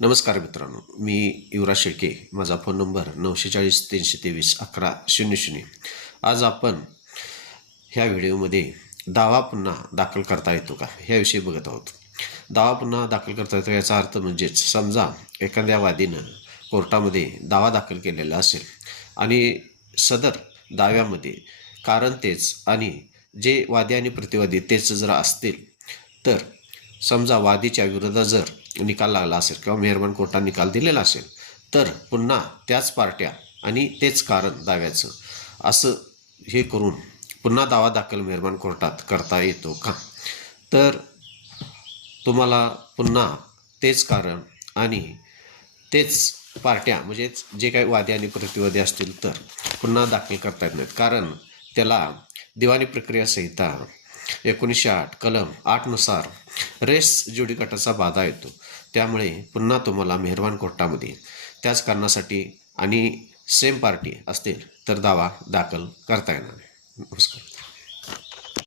नमस्कार मित्रांनो, मी युवराज शेळके. माझा फोन नंबर 940 323 1100. आज आपण ह्या व्हिडिओमध्ये दावा पुन्हा दाखल करता येतो का ह्याविषयी बघत आहोत. दावा पुन्हा दाखल करता येतो याचा अर्थ म्हणजेच समजा एखाद्या वादीनं कोर्टामध्ये दावा दाखल केलेला असेल आणि सदर दाव्यामध्ये कारण तेच आणि जे वादी आणि प्रतिवादी तेच जर असतील तर समजा वादीच्या विरोधात जर निकाल लागला असेल किंवा मेहरबान कोर्टाने निकाल दिलेला असेल तर पुन्हा त्याच पार्ट्या आणि तेच कारण दाव्याचं असं हे करून पुन्हा दावा दाखल मेहरबान कोर्टात करता येतो का? तर तुम्हाला पुन्हा तेच कारण आणि तेच पार्ट्या म्हणजेच जे काही वादी आणि प्रतिवादी असतील तर पुन्हा दाखल करता येत नाहीत, कारण त्याला दिवाणी प्रक्रिया संहिता 1908 कलम 8 नुसार रेस जुडिकाटाचा बाधा येतो. त्यामुळे पुन्हा तुम्हाला मेहरबान कोर्टामध्ये त्याच कारणासाठी आणि सेम पार्टी असतील तर दावा दाखल करता येणार नाही. नमस्कार.